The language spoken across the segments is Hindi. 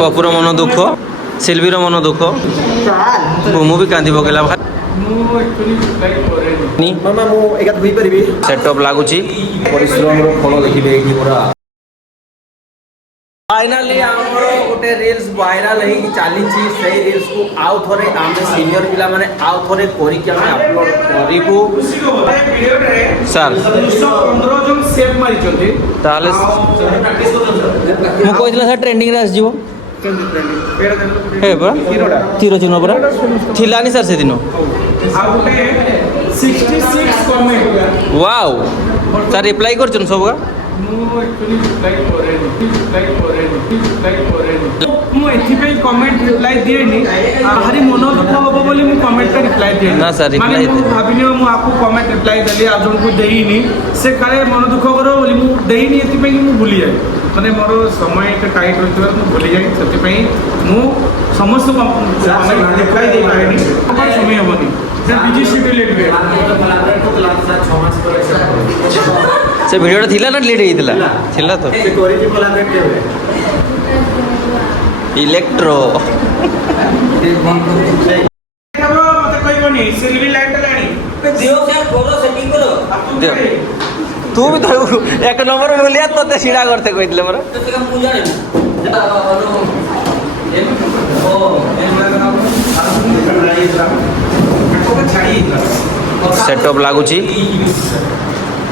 ପପୁର ମନ ଦୁଃଖ, ସିଲଭିର ମନ ଦୁଃଖ, ମୁଁ ବି କାନ୍ଦି ପକେଇଲା। ସେଟଅପ୍ ଲାଗୁଛି, ପରିଶ୍ରମର ଫଳ ଦେଖିବେ ଏଇଠି ପୁରା। फाइनाली आमर गोटे रील्स वायरल हो चली से रील्स को आउ थे आम सीनियर पिला माने आउ थे करके अपलोड करूँ सर ताले मुझे सर ट्रेंडिंग रे आसजिवो हे बरा तीर चिन्ह बरा थिलानी सर से दिन वाओ सर रिप्लाई करछन सब कमेंट रिप्लाई दिएनी भारी मन दुख हम बोली कमेंट रिप्लाई दिए ना सर रिप्लाई भाविनी आपको कमेंट रिप्लाई देली आ जन को देईनी से काले मन दुख करो बोली मु देईनी एति पई मु भूली जाए माने मोर समय टाइट रहितबा मु भूली जाए सेति पई मु समस्त कमेंट रिप्लाई दे पारेनी समय होनी से बिजी शेड्यूल लेबे से वीडियो थिला ना लेट हेतिला थिला तो से कोरी जी कोलाबरेट केबे इलेक्ट्रो मते कहबनी सिल्वी लाइट लानी दियो से फोटो सेटिंग करो तू भी थोड़ा एक नंबर बोलिया तो ते सीधा करते कहितले मोर तो का मु जाने सेटअप लागुची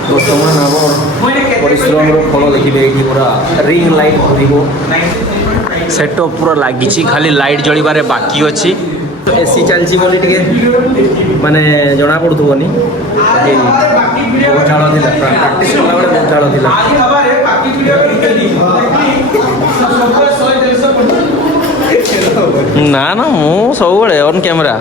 बर्तमान आम परिश्रम फल देखिए ये पूरा रिंग लाइट धरबो सेटअप पूरा लगी खाली लाइट जलिबारे बाकी अच्छी एसी चलची बोली टिके माने जना पड़ुथबनी बहुत झाड़ थिला प्रैक्टिस कला बेले बहुत झाड़ थिला ना ना मु सब बड़े ऑन कैमरा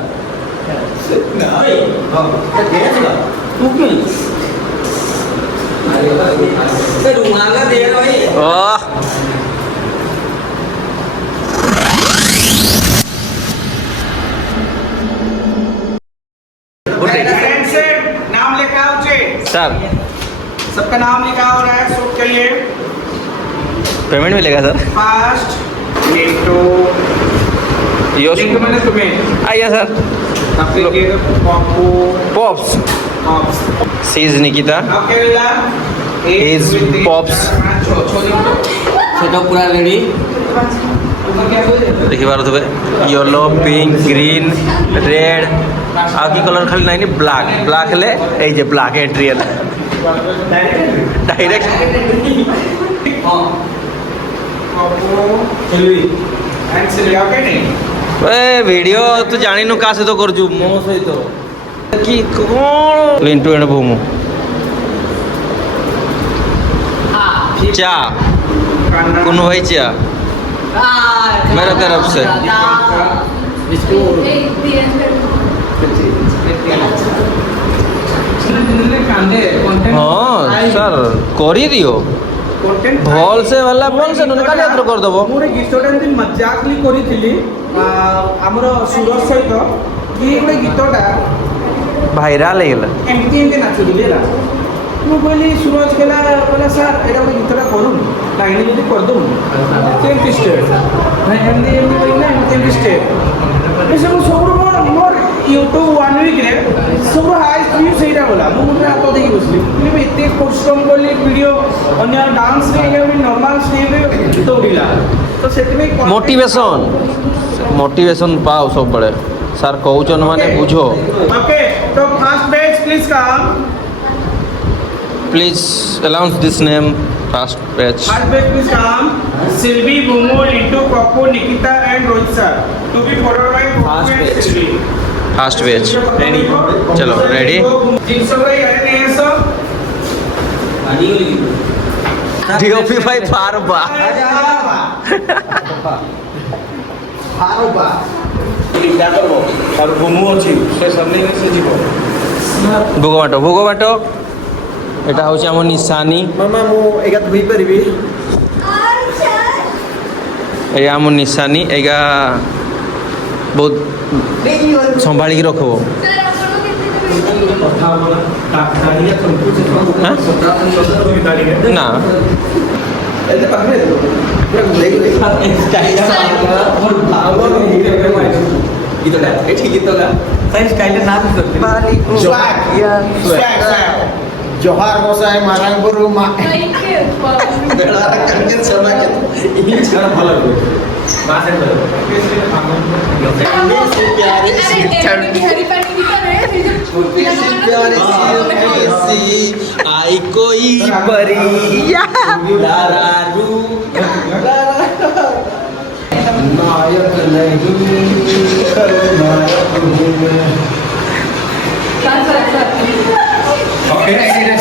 नाम लिखा सर सबका नाम लिखा हो रहा है शूट के लिए पेमेंट मिलेगा सर फास्ट नेटो योश मैंने तुम्हें आइए sir pops see is Nikita is pops setup पूरा रेडी देखि पारुथबे येलो पिंक ग्रीन रेड आ की कलर खाली नहीं ब्लैक ब्लैक ले ए जे ब्लैक एंट्री है डायरेक्ट ए वीडियो तू जानी नु का से तो करजु मो सहित कि कोन लिंटू एंड भूमु चा कुन भाई चा मेरा तरफ से हाँ सर कर दियो भल से वाला भल से नन काली यात्रा कर दबो मोरे गीतटा दिन मजाकली करिथिली हमर सुरज सहित कि गोटे गीतटा भाइराल हो गला एमती एमती नाचुदिली ला मु कहली सूरज केला बोला सर एटा गोटे गीतटा करू लाइन जदी कर दो एमती स्टेप नहीं एमती एमती कहना एमती स्टेप ऐसे मु सब मोर यूट्यूब 1 वीक रे सब हाईएस्ट व्यू सेटा बोला मु मुझे आप देखि बसली मैं एते परिश्रम करली वीडियो अन्य डांस रे या नॉर्मल स्टेप रे गीत उड़िला तो सेट में मोटिवेशन पाओ सब बड़े सर कहउचन माने बुझो ओके तो first page please come please announce this name first page please come Silvi Bumo Lintu Pappu Nikita and Rohit sir to be followed by first page ready चलो रेडी डीओपी भाई फारबा क्या करबो और बुमो अछि से सबने से जीवो भोग बाट এটা হচ্ছে আমার নিশানি মামা মু এগা ধুই পারিবি এই আমার নিশানি এগা বহুত সম্ভালিকি রাখবো না ଏତେ ପାଖରେ ପୁରା ଘୁରେଇ ଗୀତଟା ଏଠି ଗୀତଟା ସାଇ ଷ୍ଟାଇଲରେ ନା जोहार गोसाई महाराज गुरु माँ आई कोई परिया लारारू नायक नहीं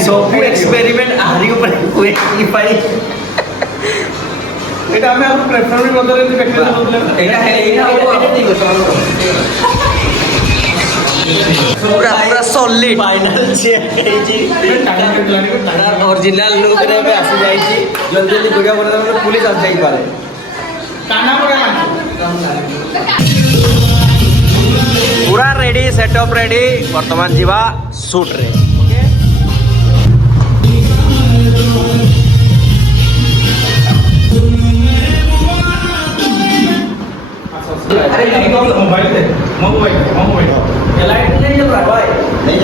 ସବୁ ଏକ୍ସପେରିମେଣ୍ଟ ଆହୁରି ଉପରେ ହୁଏ କି ପାଇଁ এটা আমি আমার প্রেফারেবল বদলে দিতে প্র্যাকটিস বদলে ପୁରା ପୁରା ସଲିଡ୍ ଫାଇନାଲ ଚେକ୍ ହେଇଛି ଅରିଜିନାଲ ଲୁକ୍ରେ ଏବେ ଆସିଯାଇଛି ଜଲ୍ଦି ଜଲ୍ଦି ଭିଡ଼ିଓ ବନେଇଲା ପୁଲିସ ଆସି ଯାଇପାରେ কানা পড়ে না ପୁରା ରେଡି ସେଟଅପ୍ ରେଡି ବର୍ତ୍ତମାନ ଯିବା ସୁଟ୍ରେ अरे मोबाइल दे मोबाइल ये लाइट नहीं जल रहा भाई नहीं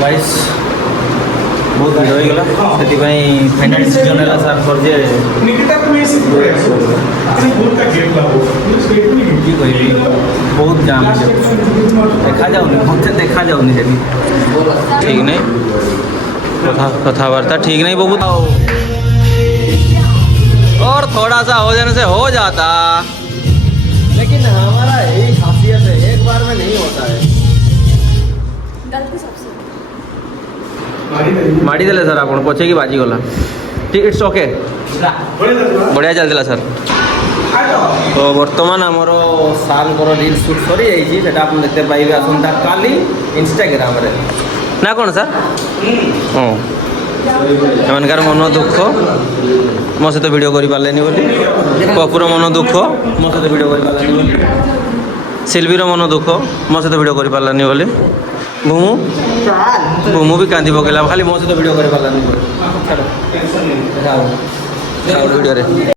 गाइस बहुत भिड़ हो गला ସେଥିପାଇଁ ଫାଇନାଲ ଡିସିଜନ ହେଲା ସାର୍ ସର ଯେ निकिता तुम्हें इसी पूरे इसी बोर्ड का गेट लागो स्टेट में की କହିବି ବହୁତ ଜାମ୍ ଅଛି ଦେଖାଯାଉନି ଭଲସେ ଦେଖାଯାଉନି ସେଠି ଠିକ ନାହିଁ कथावार्ता ठीक नहीं बहुत और थोड़ा सा हो जाने से हो जाता लेकिन हमारा यही खासियत है एक बार में नहीं होता है माड़ी देले सर आप पचे की बाजी गला ठीक इट्स ओके बढ़िया चलता सर तो बर्तमान आमर साल रील सुट सरी जाइए आप देखते पाइबे आसंता काली इंस्टाग्राम रे ना कौन सर हाँ एमानकार मन दुख मो सहित वीडियो कर पारे बोली पपुर मन दुख मो सहित वीडियो कर पारे बोली सिल्वीर मन दुख मो सहित वीडियो कर पारे बोली भूमु भूमु भी कांदी पकेला खाली मो सहित वीडियो कर पारे बोली वीडियो